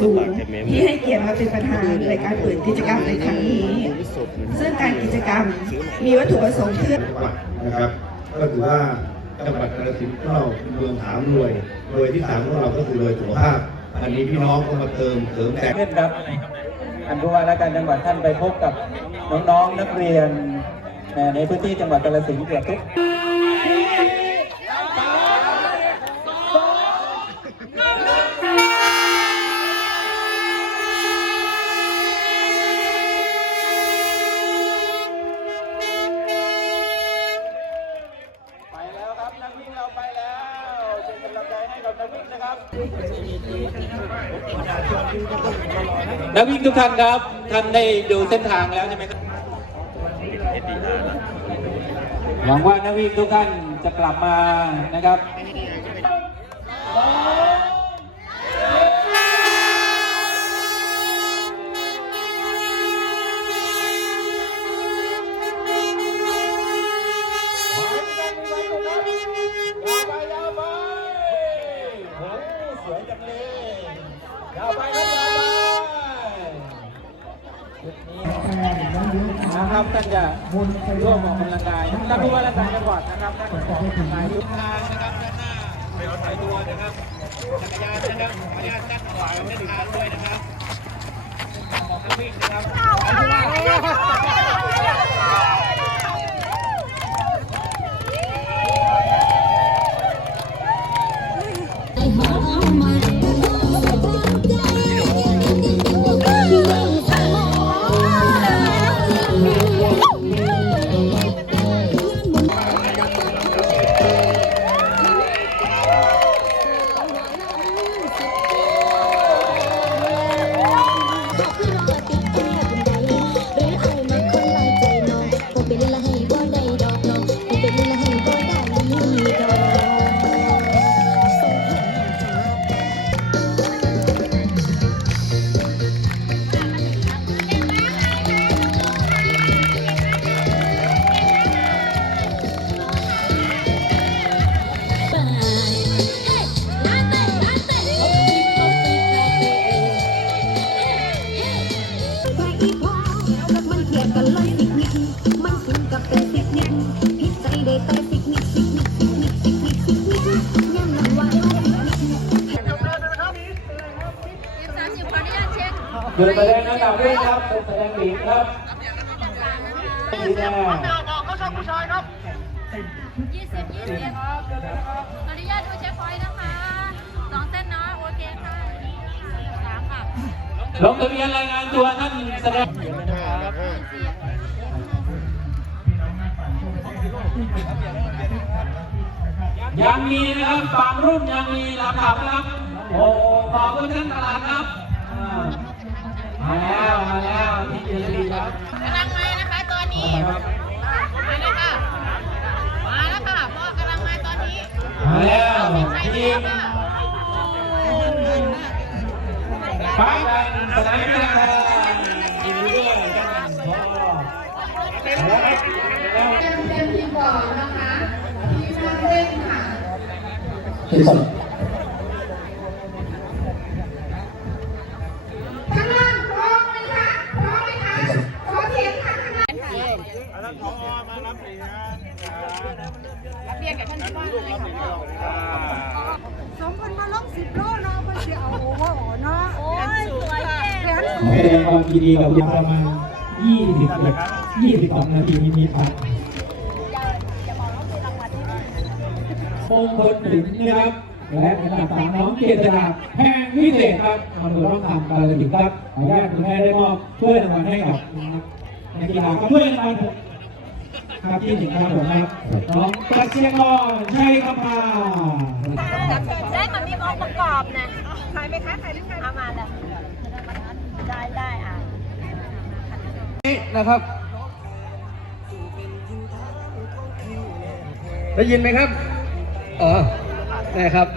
สูงที่ให้เกียรติมาเป็นประธานในการเปิดกิจกรรมในครั้งนี้ ซึ่งการกิจกรรมมีวัตถุประสงค์เพื่อนะครับก็ถือว่าจังหวัดกาฬสินธุ์เราเป็นเมืองถามรวยรวยที่สามของเราก็คือรวยสุขภาพ อันนี้พี่น้องก็มาเติมเสริมแต่งขึ้นครับท่านผู้ว่าราชการจังหวัดท่านไปพบกับน้องๆนักเรียนในพื้นที่จังหวัดกาฬสินธุ์เกือบทุก ไป แล้วครับนักวิ่งเราไปแล้วเป็นกำลังใจให้กับนักวิ่งนะครับนักวิ่งทุกท่านครับท่านได้ดูเส้นทางแล้วใช่ไหมครับหวังว่านักวิ่งทุกท่านจะกลับมานะครับ นะครับท่านจะร่วมออกกำลังกายท่านผู้ว่าราชการจังหวัดนะครับท่านขออกกำลังกายทุกทางนะครับด้านหน้าไปรถไฟตัวนะครับจักรยานนะครับขออนุญาตด้านขวาเส้นทางด้วยนะครับออกวิ่งนะครับสามสิบขอาตเช็ เดินแสดงนะครับด้วยครับเป็นแสดงหญิงครับสีแดงยี่สิบยี่สิบขออนุญาตดูเช็คพอยต์นะคะสองเส้นเนาะโอเคค่ะสามค่ะลงทะเบียนรายงานตัวท่านแสดง ยังมีนะครับบางรุ่นยังมีลำดับนะครับ โอ้ขอบคุณท่านตลาดครับอ่ามาแล้วมาแล้วที่เจริญครับกำลังมานะคะตอนนี้ครับมาแล้วค่ะมาแล้วค่ะพ่อกำลังมาตอนนี้มาแล้วทีมไปสนามกีฬายินดีด้วยกันพอแล้ว ที่สองสองคนมาลงสิบโลเนาะมันจะเอาโอ้โหเนาะโอ้ยสวยเก่งขอแสดงความยินดีกับคุณประมาณ20 22นาทีนิดๆครับ มงคลถึงนะครับและอันดับสามน้องเจษฎาแพงวิเศษครับอำเภอร่องคำกาฬสินธุ์ครับขออนุญาตคุณแม่ได้มอบถ้วยรางวัลให้กับนักกีฬาครับถ้วยรางวัลครับที่หนึ่งครับผมครับน้องปัชญากรชัยคำพาได้มันมีองค์ประกอบนะถ่ายไหมคะถ่ายหรือไงเอามาแล้วได้ได้อะนะครับได้ยินไหมครับ อ๋อได้ครับ